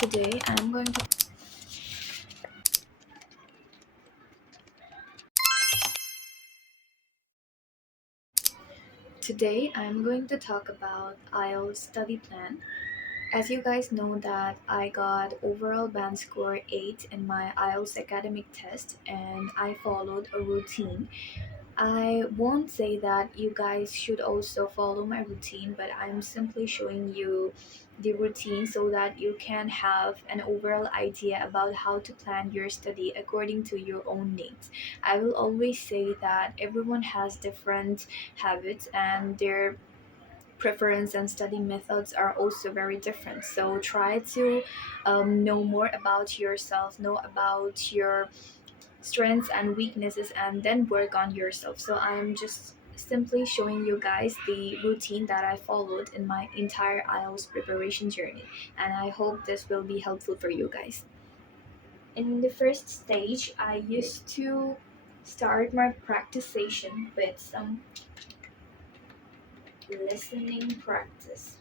Today I'm going to Today I'm going to talk about IELTS study plan. As you guys know that I got overall band score 8 in my IELTS academic test and I followed a routine. I won't say that you guys should also follow my routine, but I'm simply showing you the routine so that you can have an overall idea about how to plan your study according to your own needs. I will always say that everyone has different habits and their preference and study methods are also very different, so try to know more about yourself, know about your strengths and weaknesses, and then work on yourself. So I'm just simply showing you guys the routine that I followed in my entire IELTS preparation journey, and I hope this will be helpful for you guys. In the first stage, I used to start my practice session with some listening practice.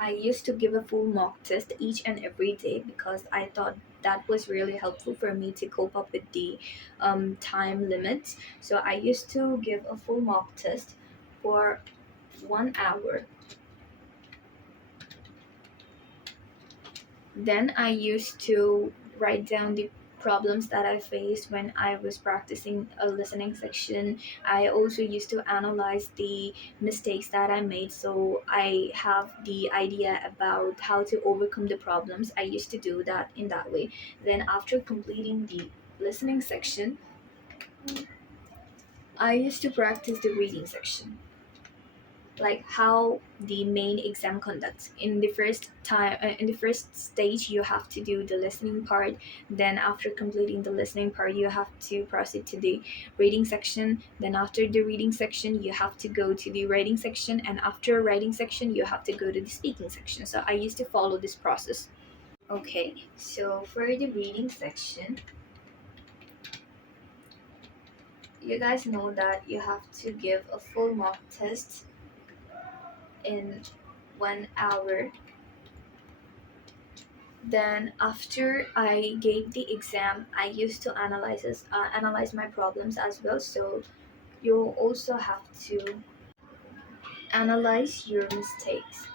I used to give a full mock test each and every day because I thought that was really helpful for me to cope up with the time limits. So I used to give a full mock test for 1 hour. Then I used to write down the problems that I faced when I was practicing a listening section. I also used to analyze the mistakes that I made so I have the idea about how to overcome the problems. I used to do that in that way. Then after completing the listening section, I used to practice the reading section, like how the main exam conducts. In the first stage you have to do the listening part, then after completing the listening part you have to proceed to the reading section, then after the reading section you have to go to the writing section, and after writing section you have to go to the speaking section. So I used to follow this process. Okay, so for the reading section, you guys know that you have to give a full mock test in 1 hour. Then after I gave the exam, I used to analyze my problems as well. So you also have to analyze your mistakes,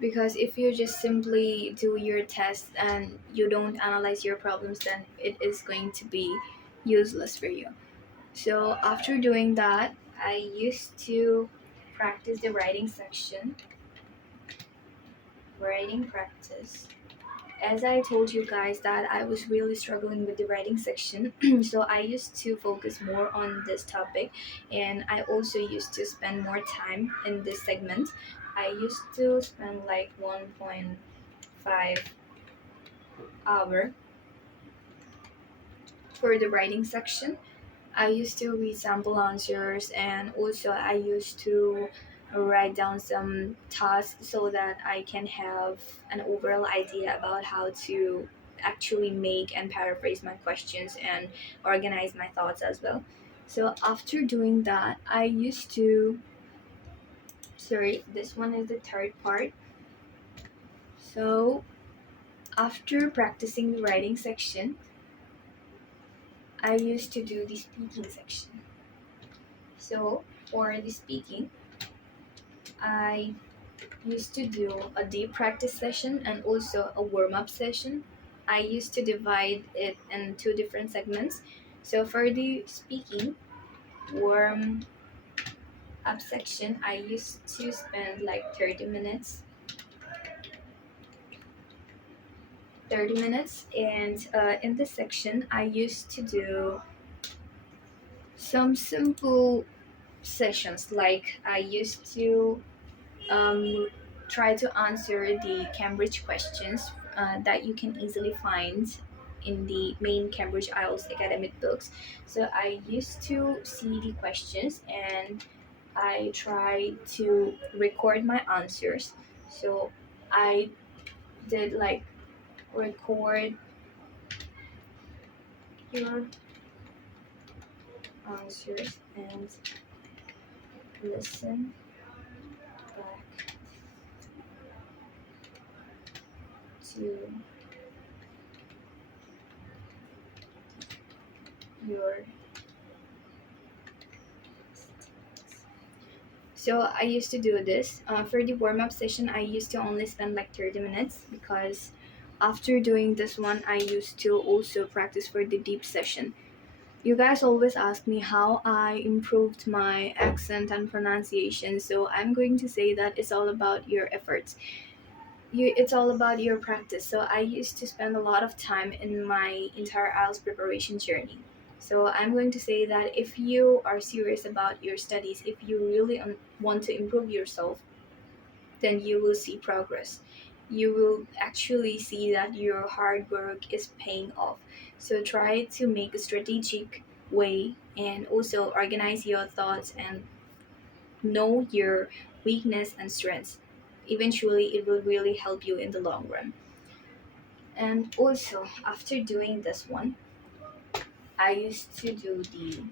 because if you just simply do your test and you don't analyze your problems, then it is going to be useless for you. So after doing that, I used to practice the writing section, writing practice. As I told you guys that I was really struggling with the writing section, so I used to focus more on this topic, and I also used to spend more time in this segment. I used to spend like 1.5 hour for the writing section. I used to read sample answers, and also I used to write down some tasks so that I can have an overall idea about how to actually make and paraphrase my questions and organize my thoughts as well. So after doing that, I used to, sorry, this one is the third part. So after practicing the writing section, I used to do the speaking section. So for the speaking, I used to do a deep practice session and also a warm up session. I used to divide it in two different segments. So for the speaking warm up section, I used to spend like 30 minutes. 30 minutes, and in this section, I used to do some simple sessions. Like I used to um, try to answer the Cambridge questions that you can easily find in the main Cambridge IELTS academic books. So I used to see the questions and I try to record my answers. So I did like record your answers and listen back to your. So I used to do this for the warm up session. I used to only spend like 30 minutes, because after doing this one, I used to also practice for the deep session. You guys always ask me how I improved my accent and pronunciation, so I'm going to say that it's all about your efforts. It's all about your practice. So I used to spend a lot of time in my entire IELTS preparation journey. So I'm going to say that if you are serious about your studies, if you really want to improve yourself, then you will see progress. You will actually see that your hard work is paying off. So try to make a strategic way and also organize your thoughts and know your weakness and strengths. Eventually, it will really help you in the long run. And also, after doing this one, I used to do the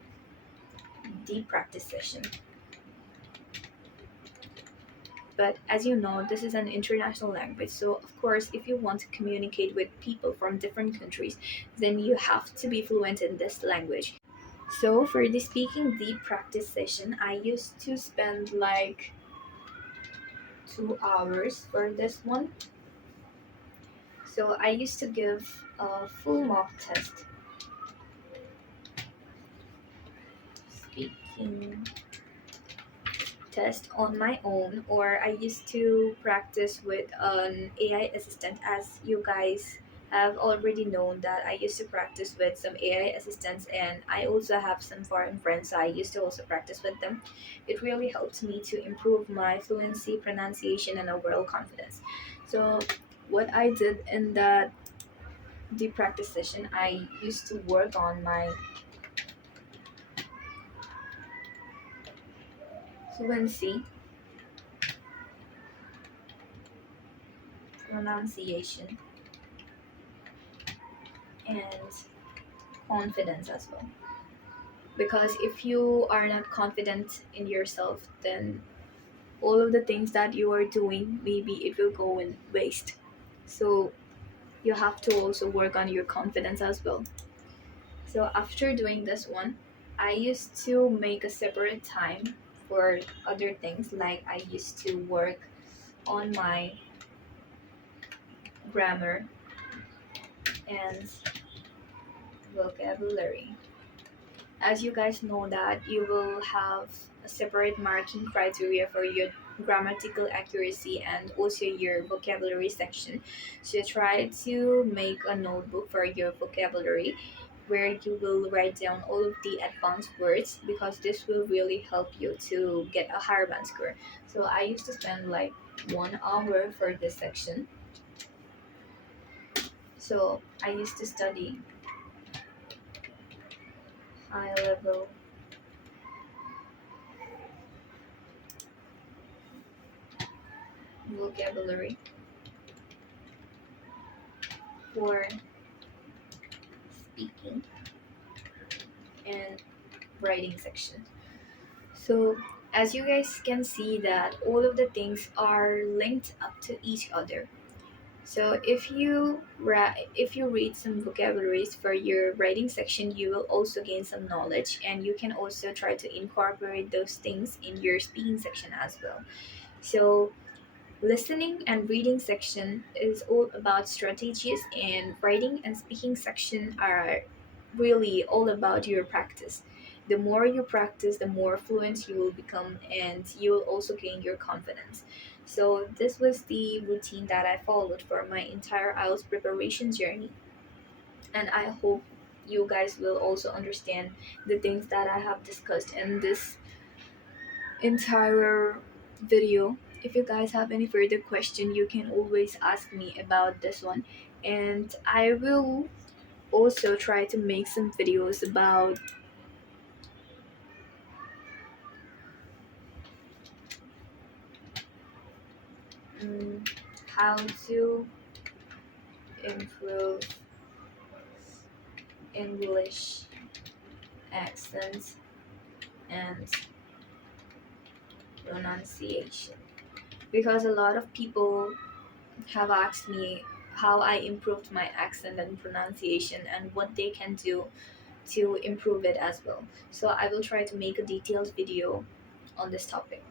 deep practice session. But as you know, this is an international language. So, of course, if you want to communicate with people from different countries, then you have to be fluent in this language. So, for the speaking deep practice session, I used to spend like 2 hours for this one. So, I used to give a full mock test, speaking test on my own, or I used to practice with an AI assistant. As you guys have already known that I used to practice with some AI assistants, and I also have some foreign friends, so I used to also practice with them. It really helped me to improve my fluency, pronunciation, and overall confidence. So what I did in that deep practice session, I used to work on my fluency, pronunciation, and confidence as well. Because if you are not confident in yourself, then all of the things that you are doing, maybe it will go in waste. So you have to also work on your confidence as well. So after doing this one, I used to make a separate time for other things. Like I used to work on my grammar and vocabulary. As you guys know that you will have a separate marking criteria for your grammatical accuracy and also your vocabulary section. So try to make a notebook for your vocabulary where you will write down all of the advanced words, because this will really help you to get a higher band score. So I used to spend like 1 hour for this section. So I used to study high level vocabulary for speaking and writing section. So as you guys can see that all of the things are linked up to each other. So if you read some vocabularies for your writing section, you will also gain some knowledge, and you can also try to incorporate those things in your speaking section as well. So listening and reading section is all about strategies, and writing and speaking section are really all about your practice. The more you practice, the more fluent you will become, and you will also gain your confidence. So this was the routine that I followed for my entire IELTS preparation journey, and I hope you guys will also understand the things that I have discussed in this entire video. If you guys have any further question, you can always ask me about this one, and I will also try to make some videos about um, how to improve English accent and pronunciation, because a lot of people have asked me how I improved my accent and pronunciation and what they can do to improve it as well. So I will try to make a detailed video on this topic.